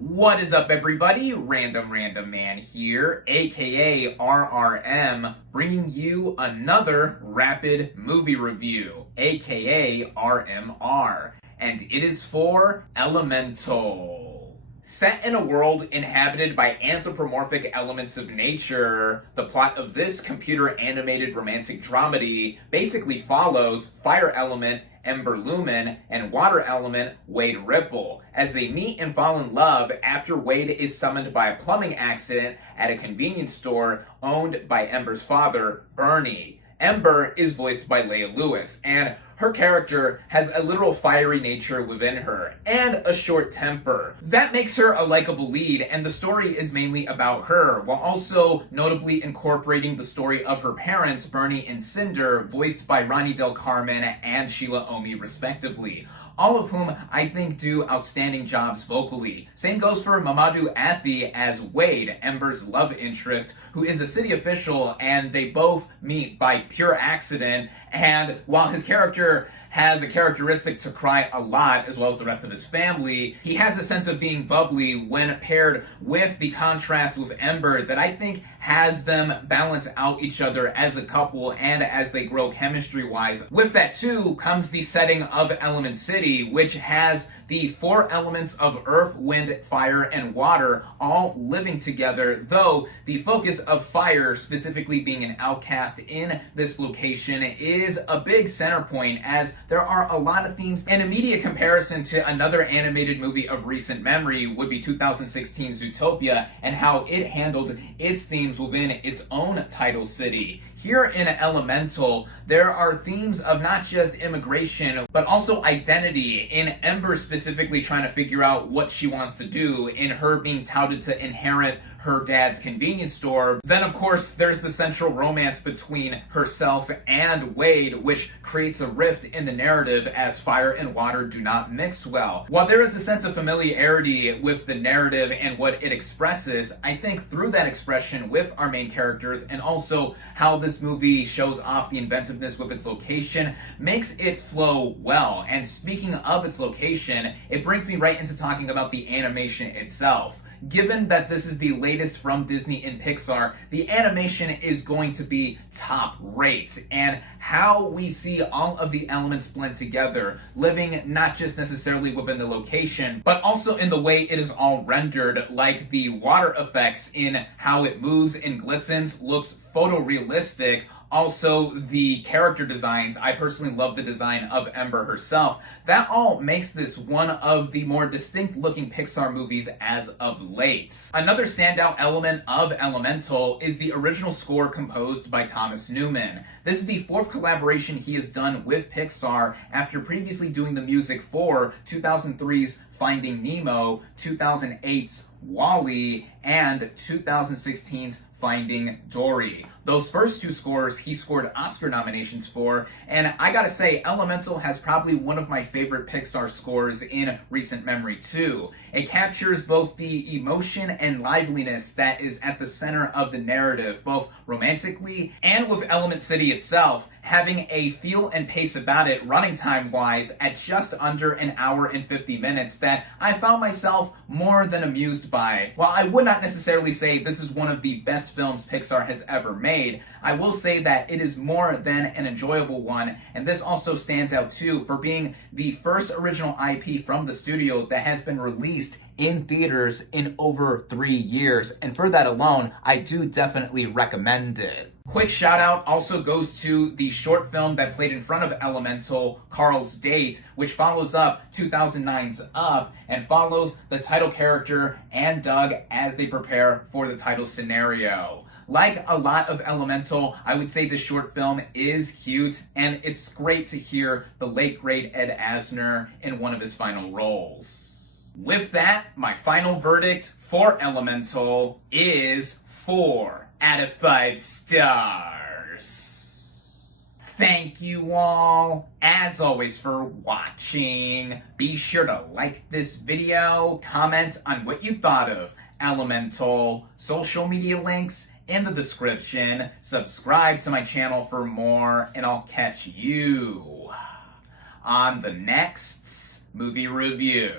What is up, everybody? RandomRandomMan here, aka RRM, bringing you another rapid movie review, aka RMR, and it is for Elemental. Set in a world inhabited by anthropomorphic elements of nature, the plot of this computer-animated romantic dramedy basically follows fire element Ember Lumen and water element Wade Ripple as they meet and fall in love after Wade is summoned by a plumbing accident at a convenience store owned by Ember's father, Bernie. Ember is voiced by Leia Lewis, and her character has a literal fiery nature within her, and a short temper. That makes her a likable lead, and the story is mainly about her, while also notably incorporating the story of her parents, Bernie and Cinder, voiced by Ronnie Del Carmen and Sheila Omi respectively, all of whom I think do outstanding jobs vocally. Same goes for Mamadou Athie as Wade, Ember's love interest, who is a city official, and they both meet by pure accident, and while his character has a characteristic to cry a lot, as well as the rest of his family, he has a sense of being bubbly when paired with the contrast with Ember that I think has them balance out each other as a couple and as they grow chemistry-wise. With that too comes the setting of Element City, which has the four elements of earth, wind, fire, and water all living together, though the focus of fire, specifically being an outcast in this location, is a big center point, as there are a lot of themes. An immediate comparison to another animated movie of recent memory would be 2016's Zootopia and how it handled its themes within its own title city. Here in Elemental, there are themes of not just immigration, but also identity, in Ember specifically trying to figure out what she wants to do, in her being touted to inherit her dad's convenience store. Then, of course, there's the central romance between herself and Wade, which creates a rift in the narrative as fire and water do not mix well. While there is a sense of familiarity with the narrative and what it expresses, I think through that expression with our main characters, and also how this movie shows off the inventiveness with its location, makes it flow well. And speaking of its location, it brings me right into talking about the animation itself. Given that this is the latest from Disney and Pixar, the animation is going to be top rate, and how we see all of the elements blend together, living not just necessarily within the location, but also in the way it is all rendered, like the water effects in how it moves and glistens, looks photorealistic. Also, the character designs, I personally love the design of Ember herself. That all makes this one of the more distinct looking Pixar movies as of late. Another standout element of Elemental is the original score composed by Thomas Newman. This is the fourth collaboration he has done with Pixar after previously doing the music for 2003's Finding Nemo, 2008's WALL-E, and 2016's Finding Dory. Those first two scores he scored Oscar nominations for, and I gotta say, Elemental has probably one of my favorite Pixar scores in recent memory too. It captures both the emotion and liveliness that is at the center of the narrative, both romantically and with Element City itself, having a feel and pace about it running time wise at just under an hour and 50 minutes that I found myself more than amused by. While I would not necessarily say this is one of the best films Pixar has ever made, I will say that it is more than an enjoyable one, and this also stands out too for being the first original IP from the studio that has been released in theaters in over 3 years, and for that alone, I do definitely recommend it. Quick shout out also goes to the short film that played in front of Elemental, Carl's Date, which follows up 2009's Up and follows the title character and Doug as they prepare for the title scenario. Like a lot of Elemental, I would say this short film is cute, and it's great to hear the late great Ed Asner in one of his final roles. With that, my final verdict for Elemental is 4 out of 5 stars. Thank you all, as always, for watching. Be sure to like this video, comment on what you thought of Elemental, social media links in the description, subscribe to my channel for more, and I'll catch you on the next movie review.